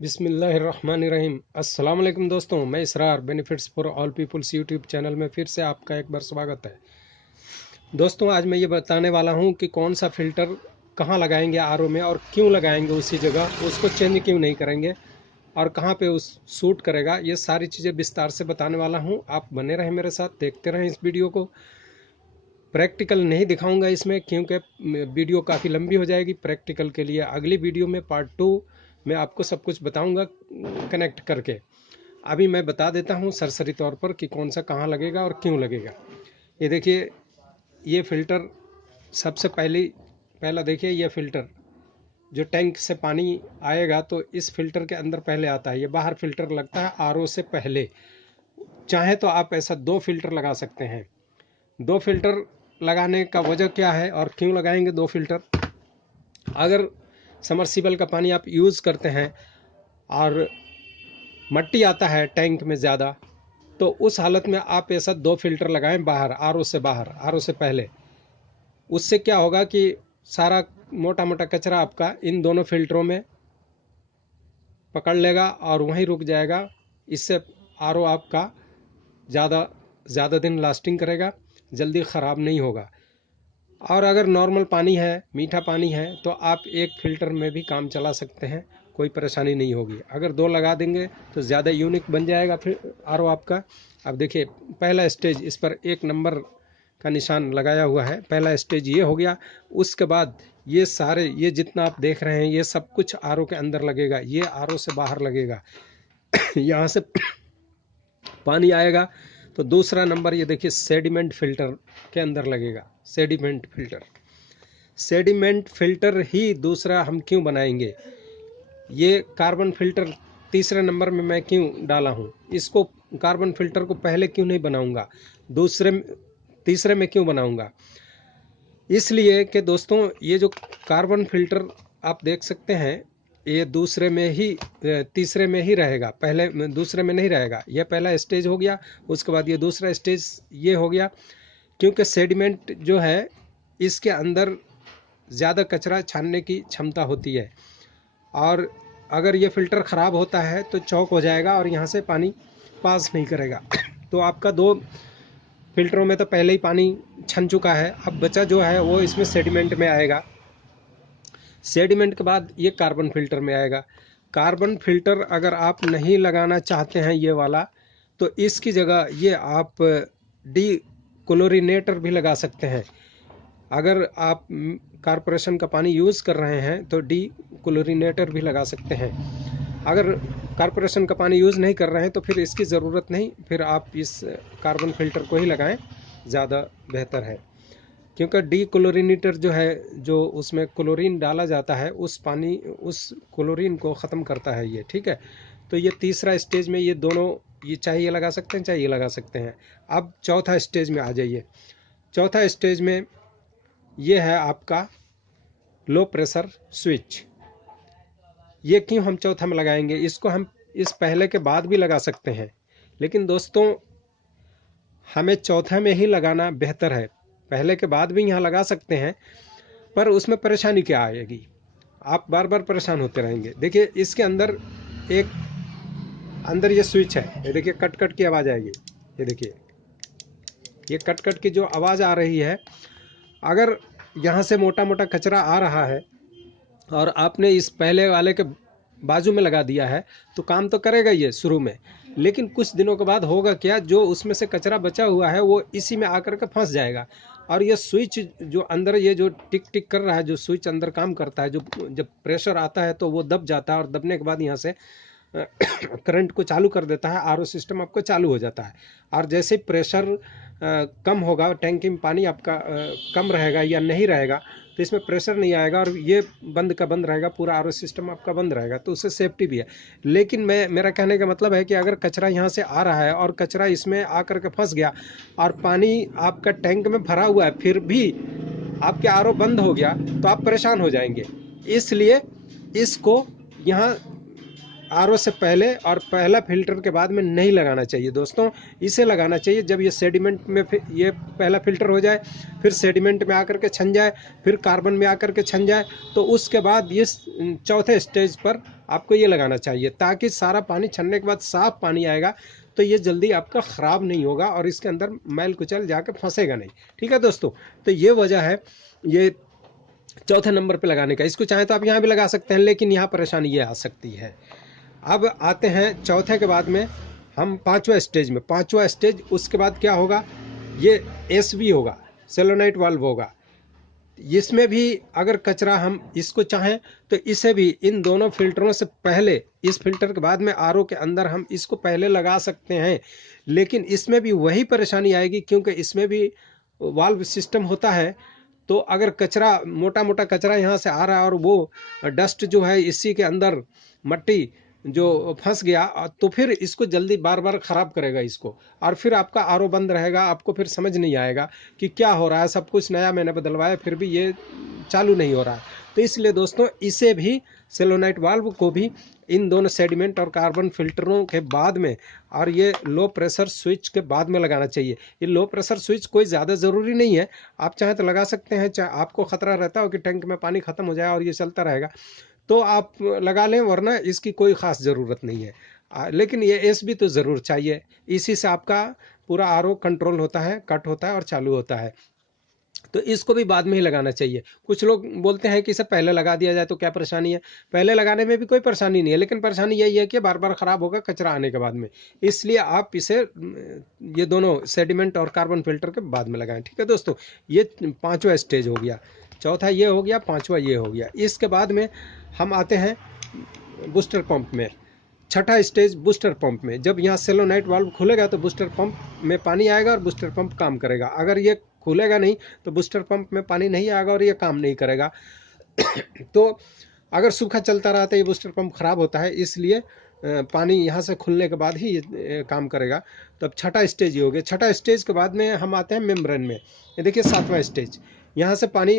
बिस्मिल्लाहिर्रहमानिर्रहीम। अस्सलाम वालेकुम दोस्तों, मैं Israr benefits for all peoples YouTube channel में फिर से आपका एक बार स्वागत है। दोस्तों, आज मैं ये बताने वाला हूँ कि कौन सा फ़िल्टर कहाँ लगाएंगे आरओ में और क्यों लगाएंगे उसी जगह, उसको चेंज क्यों नहीं करेंगे और कहाँ पे उस सूट करेगा। ये सारी चीज़ें विस्तार से बताने वाला हूँ। आप बने रहें मेरे साथ, देखते रहें इस वीडियो को। प्रैक्टिकल नहीं दिखाऊंगा इसमें क्योंकि वीडियो काफ़ी लंबी हो जाएगी। प्रैक्टिकल के लिए अगली वीडियो में पार्ट 2 में आपको सब कुछ बताऊंगा कनेक्ट करके। अभी मैं बता देता हूं सरसरी तौर पर कि कौन सा कहाँ लगेगा और क्यों लगेगा। ये देखिए, ये फ़िल्टर सबसे पहला देखिए, ये फ़िल्टर जो टैंक से पानी आएगा तो इस फ़िल्टर के अंदर पहले आता है। ये बाहर फ़िल्टर लगता है आरओ से पहले। चाहे तो आप ऐसा 2 फ़िल्टर लगा सकते हैं। 2 फ़िल्टर लगाने का वजह क्या है और क्यों लगाएंगे 2 फ़िल्टर। अगर समरसीबल का पानी आप यूज़ करते हैं और मट्टी आता है टैंक में ज़्यादा, तो उस हालत में आप ऐसा 2 फ़िल्टर लगाएं बाहर, आरओ से पहले। उससे क्या होगा कि सारा मोटा मोटा कचरा आपका इन दोनों फ़िल्टरों में पकड़ लेगा और वहीं रुक जाएगा। इससे आरओ आपका ज़्यादा दिन लास्टिंग करेगा, जल्दी ख़राब नहीं होगा। और अगर नॉर्मल पानी है, मीठा पानी है, तो आप एक फ़िल्टर में भी काम चला सकते हैं, कोई परेशानी नहीं होगी। अगर 2 लगा देंगे तो ज़्यादा यूनिक बन जाएगा फिर आरओ आपका। अब देखिए, पहला स्टेज, इस पर 1 नंबर का निशान लगाया हुआ है। पहला स्टेज ये हो गया। उसके बाद ये जितना आप देख रहे हैं, ये सब कुछ आरओ के अंदर लगेगा, ये आरओ से बाहर लगेगा। यहाँ से पानी आएगा तो दूसरा नंबर ये देखिए सेडिमेंट फ़िल्टर के अंदर लगेगा। सेडिमेंट फ़िल्टर ही दूसरा हम क्यों बनाएंगे। ये कार्बन फ़िल्टर तीसरे नंबर में मैं क्यों डाला हूँ, इसको कार्बन फ़िल्टर को पहले क्यों नहीं बनाऊंगा, तीसरे में क्यों बनाऊंगा। इसलिए कि दोस्तों, ये जो कार्बन फ़िल्टर आप देख सकते हैं, ये तीसरे में ही रहेगा, पहले दूसरे में नहीं रहेगा। यह पहला स्टेज हो गया। उसके बाद ये दूसरा स्टेज ये हो गया, क्योंकि सेडिमेंट जो है इसके अंदर ज़्यादा कचरा छानने की क्षमता होती है और अगर ये फ़िल्टर ख़राब होता है तो चौक हो जाएगा और यहाँ से पानी पास नहीं करेगा। तो आपका 2 फ़िल्टरों में तो पहले ही पानी छन चुका है, अब बचा जो है वो इसमें सेडिमेंट में आएगा। सेडिमेंट के बाद ये कार्बन फ़िल्टर में आएगा। कार्बन फ़िल्टर अगर आप नहीं लगाना चाहते हैं ये वाला, तो इसकी जगह ये आप डी क्लोरीनेटर भी लगा सकते हैं। अगर आप कारपोरेशन का पानी यूज़ कर रहे हैं तो डी क्लोरीनेटर भी लगा सकते हैं। अगर कारपोरेशन का पानी यूज़ नहीं कर रहे हैं तो फिर इसकी ज़रूरत नहीं, फिर आप इस कार्बन फ़िल्टर को ही लगाएं, ज़्यादा बेहतर है। क्योंकि डी क्लोरीनेटर जो है, जो उसमें क्लोरीन डाला जाता है, उस क्लोरीन को ख़त्म करता है ये, ठीक है। तो ये तीसरा स्टेज में ये दोनों, ये चाहिए लगा सकते हैं, चाहिए लगा सकते हैं। अब चौथा स्टेज में आ जाइए। चौथा स्टेज में ये है आपका लो प्रेशर स्विच। ये क्यों हम चौथा में लगाएंगे, इसको हम इस पहले के बाद भी लगा सकते हैं, लेकिन दोस्तों हमें चौथा में ही लगाना बेहतर है। पहले के बाद भी यहाँ लगा सकते हैं, पर उसमें परेशानी क्या आएगी, आप बार बार परेशान होते रहेंगे। देखिए, इसके अंदर ये स्विच है, ये देखिए कट कट की आवाज़ आएगी। ये देखिए, ये कट कट की जो आवाज़ आ रही है, अगर यहाँ से मोटा मोटा कचरा आ रहा है और आपने इस पहले वाले के बाजू में लगा दिया है, तो काम तो करेगा ये शुरू में, लेकिन कुछ दिनों के बाद होगा क्या, जो उसमें से कचरा बचा हुआ है वो इसी में आकर के फंस जाएगा। और ये स्विच जो अंदर, ये जो टिक टिक कर रहा है, जो स्विच अंदर काम करता है, जो जब प्रेशर आता है तो वो दब जाता है और दबने के बाद यहाँ से करंट को चालू कर देता है, आरओ सिस्टम आपका चालू हो जाता है। और जैसे प्रेशर कम होगा, टैंकी में पानी आपका कम रहेगा या नहीं रहेगा, तो इसमें प्रेशर नहीं आएगा और ये बंद का बंद रहेगा, पूरा आरओ सिस्टम आपका बंद रहेगा, तो उससे सेफ्टी भी है। लेकिन मेरा कहने का मतलब है कि अगर कचरा यहाँ से आ रहा है और कचरा इसमें आकर के फंस गया और पानी आपका टैंक में भरा हुआ है, फिर भी आपके आरओ बंद हो गया, तो आप परेशान हो जाएंगे। इसलिए इसको यहाँ आरओ से पहले और पहला फिल्टर के बाद में नहीं लगाना चाहिए दोस्तों। इसे लगाना चाहिए जब ये सेडिमेंट में ये पहला फिल्टर हो जाए, फिर सेडिमेंट में आकर के छन जाए, फिर कार्बन में आकर के छन जाए, तो उसके बाद इस चौथे स्टेज पर आपको ये लगाना चाहिए, ताकि सारा पानी छनने के बाद साफ पानी आएगा, तो ये जल्दी आपका ख़राब नहीं होगा और इसके अंदर मैल कुचल जाके फंसेगा नहीं। ठीक है दोस्तों, तो ये वजह है ये चौथे नंबर पे लगाने का। इसको चाहे तो आप यहाँ भी लगा सकते हैं, लेकिन यहाँ परेशानी ये आ सकती है। अब आते हैं चौथे के बाद में हम पांचवा स्टेज में। पांचवा स्टेज उसके बाद क्या होगा, ये एसवी होगा, सेलोनाइट वाल्व होगा। इसमें भी अगर कचरा हम इसको चाहें तो इसे भी इन दोनों फिल्टरों से पहले, इस फिल्टर के बाद में आरओ के अंदर हम इसको पहले लगा सकते हैं, लेकिन इसमें भी वही परेशानी आएगी, क्योंकि इसमें भी वाल्व सिस्टम होता है। तो अगर कचरा, मोटा मोटा कचरा यहाँ से आ रहा है और वो डस्ट जो है इसी के अंदर मट्टी जो फंस गया, तो फिर इसको जल्दी बार बार ख़राब करेगा इसको, और फिर आपका आरओ बंद रहेगा, आपको फिर समझ नहीं आएगा कि क्या हो रहा है। सब कुछ नया मैंने बदलवाया, फिर भी ये चालू नहीं हो रहा है। तो इसलिए दोस्तों इसे भी, सेलोनाइट वाल्व को भी इन दोनों सेडिमेंट और कार्बन फिल्टरों के बाद में और ये लो प्रेशर स्विच के बाद में लगाना चाहिए। ये लो प्रेशर स्विच कोई ज़्यादा ज़रूरी नहीं है, आप चाहे तो लगा सकते हैं। चाहे आपको ख़तरा रहता हो कि टैंक में पानी ख़त्म हो जाए और ये चलता रहेगा, तो आप लगा लें, वरना इसकी कोई ख़ास ज़रूरत नहीं है। लेकिन ये एसबी तो ज़रूर चाहिए, इसी से आपका पूरा आरओ कंट्रोल होता है, कट होता है और चालू होता है। तो इसको भी बाद में ही लगाना चाहिए। कुछ लोग बोलते हैं कि इसे पहले लगा दिया जाए तो क्या परेशानी है। पहले लगाने में भी कोई परेशानी नहीं है, लेकिन परेशानी यही है कि बार बार ख़राब होगा कचरा आने के बाद में। इसलिए आप इसे ये दोनों सेडिमेंट और कार्बन फिल्टर के बाद में लगाएं। ठीक है दोस्तों, ये पाँचवा स्टेज हो गया। चौथा ये हो गया, पाँचवा ये हो गया। इसके बाद में हम आते हैं बूस्टर पंप में। छठा स्टेज बूस्टर पंप में। जब यहाँ सेलोनाइट वाल्व खुलेगा तो बूस्टर पंप में पानी आएगा और बूस्टर पंप काम करेगा। अगर ये खुलेगा नहीं तो बूस्टर पंप में पानी नहीं आएगा और ये काम नहीं करेगा। तो अगर सूखा चलता रहा तो ये बूस्टर पंप खराब होता है, इसलिए पानी यहाँ से खुलने के बाद ही ये काम करेगा। तो अब छठा स्टेज ये हो गया। छठा स्टेज के बाद में हम आते हैं मेम्ब्रेन में। ये देखिए सातवां स्टेज। यहाँ से पानी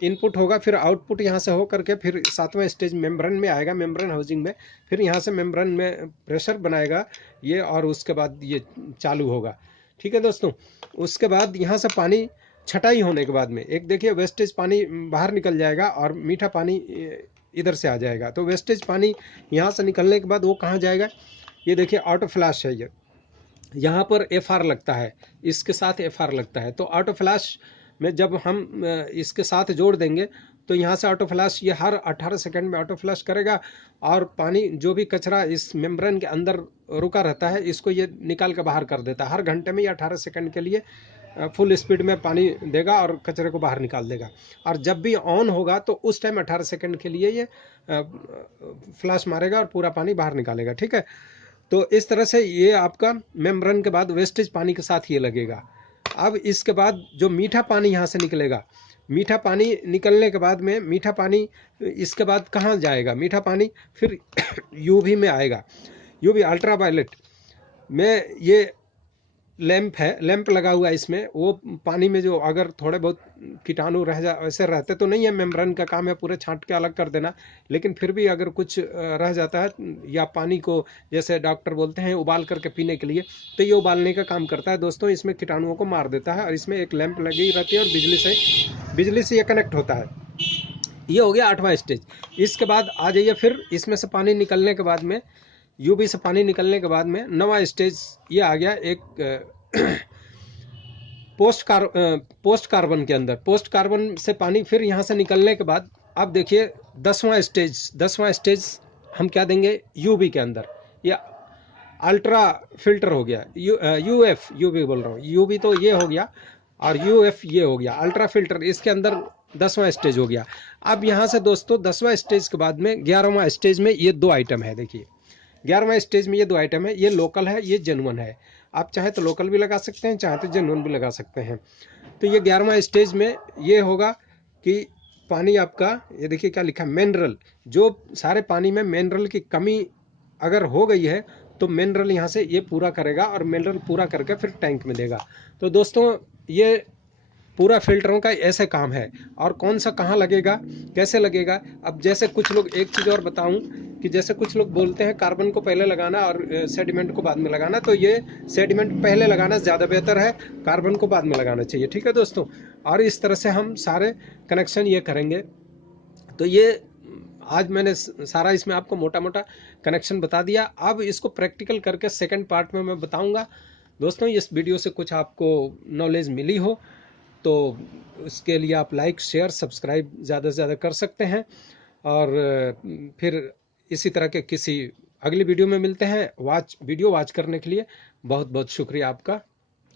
इनपुट होगा, फिर आउटपुट यहाँ से हो करके फिर सातवां स्टेज मेम्ब्रेन में आएगा, मेम्ब्रेन हाउसिंग में। फिर यहाँ से मेम्ब्रेन में प्रेशर बनाएगा ये, और उसके बाद ये चालू होगा। ठीक है दोस्तों, उसके बाद यहाँ से पानी छटाई होने के बाद में एक देखिए वेस्टेज पानी बाहर निकल जाएगा और मीठा पानी इधर से आ जाएगा। तो वेस्टेज पानी यहाँ से निकलने के बाद वो कहाँ जाएगा, ये देखिए ऑटो फ्लैश है। ये यहाँ पर एफआर लगता है, इसके साथ एफआर लगता है। तो ऑटो फ्लैश में जब हम इसके साथ जोड़ देंगे तो यहाँ से ऑटो फ्लैश ये हर 18 सेकंड में ऑटो फ्लैश करेगा, और पानी जो भी कचरा इस मेम्ब्रेन के अंदर रुका रहता है इसको ये निकाल के बाहर कर देता है। हर घंटे में ये 18 सेकंड के लिए फुल स्पीड में पानी देगा और कचरे को बाहर निकाल देगा। और जब भी ऑन होगा तो उस टाइम 18 सेकंड के लिए ये फ्लैश मारेगा और पूरा पानी बाहर निकालेगा। ठीक है, तो इस तरह से ये आपका मेम्ब्रेन के बाद वेस्टेज पानी के साथ ये लगेगा। अब इसके बाद जो मीठा पानी यहाँ से निकलेगा, मीठा पानी निकलने के बाद में मीठा पानी इसके बाद कहाँ जाएगा, मीठा पानी फिर यूवी में आएगा। यूवी अल्ट्रावायलेट में ये लैंप है, लैंप लगा हुआ है इसमें। वो पानी में जो अगर थोड़े बहुत कीटाणु रह जा, वैसे रहते तो नहीं है, मेम्ब्रेन का काम है पूरे छांट के अलग कर देना, लेकिन फिर भी अगर कुछ रह जाता है, या पानी को जैसे डॉक्टर बोलते हैं उबाल करके पीने के लिए, तो ये उबालने का काम करता है दोस्तों। इसमें कीटाणुओं को मार देता है, और इसमें एक लैंप लगी रहती है और बिजली से ये कनेक्ट होता है। ये हो गया 8वां स्टेज। इसके बाद आ जाइए, फिर इसमें से पानी निकलने के बाद में, यूवी से पानी निकलने के बाद में 9वां स्टेज ये आ गया। एक पोस्ट कार्बन के अंदर, पोस्ट कार्बन से पानी फिर यहाँ से निकलने के बाद अब देखिए 10वां स्टेज हम क्या देंगे, यूवी के अंदर। ये अल्ट्रा फिल्टर हो गया, यूएफ, यूवी बोल रहा हूँ, यूवी तो ये हो गया और यूएफ ये हो गया, अल्ट्रा फिल्टर। इसके अंदर 10वां स्टेज हो गया। अब यहाँ से दोस्तों 10वां स्टेज के बाद में 11वां स्टेज में ये दो आइटम है। देखिए 11वां स्टेज में ये दो आइटम है, ये लोकल है, ये जेन्युइन है। आप चाहे तो लोकल भी लगा सकते हैं, चाहे तो जेन्युइन भी लगा सकते हैं। तो ये 11वां स्टेज में ये होगा कि पानी आपका, ये देखिए क्या लिखा है, मिनरल। जो सारे पानी में मिनरल की कमी अगर हो गई है तो मिनरल यहाँ से ये पूरा करेगा, और मिनरल पूरा करके फिर टैंक में देगा। तो दोस्तों ये पूरा फिल्टरों का ऐसे काम है। और कौन सा कहाँ लगेगा, कैसे लगेगा। अब जैसे कुछ लोग, एक चीज़ और बताऊं कि जैसे कुछ लोग बोलते हैं कार्बन को पहले लगाना और सेडिमेंट को बाद में लगाना, तो ये सेडिमेंट पहले लगाना ज़्यादा बेहतर है, कार्बन को बाद में लगाना चाहिए। ठीक है दोस्तों, और इस तरह से हम सारे कनेक्शन ये करेंगे। तो ये आज मैंने सारा इसमें आपको मोटा मोटा कनेक्शन बता दिया। अब इसको प्रैक्टिकल करके सेकंड पार्ट में मैं बताऊंगा। दोस्तों इस वीडियो से कुछ आपको नॉलेज मिली हो तो उसके लिए आप लाइक शेयर सब्सक्राइब ज़्यादा से ज़्यादा कर सकते हैं। और फिर इसी तरह के किसी अगली वीडियो में मिलते हैं। वीडियो वॉच करने के लिए बहुत बहुत शुक्रिया आपका।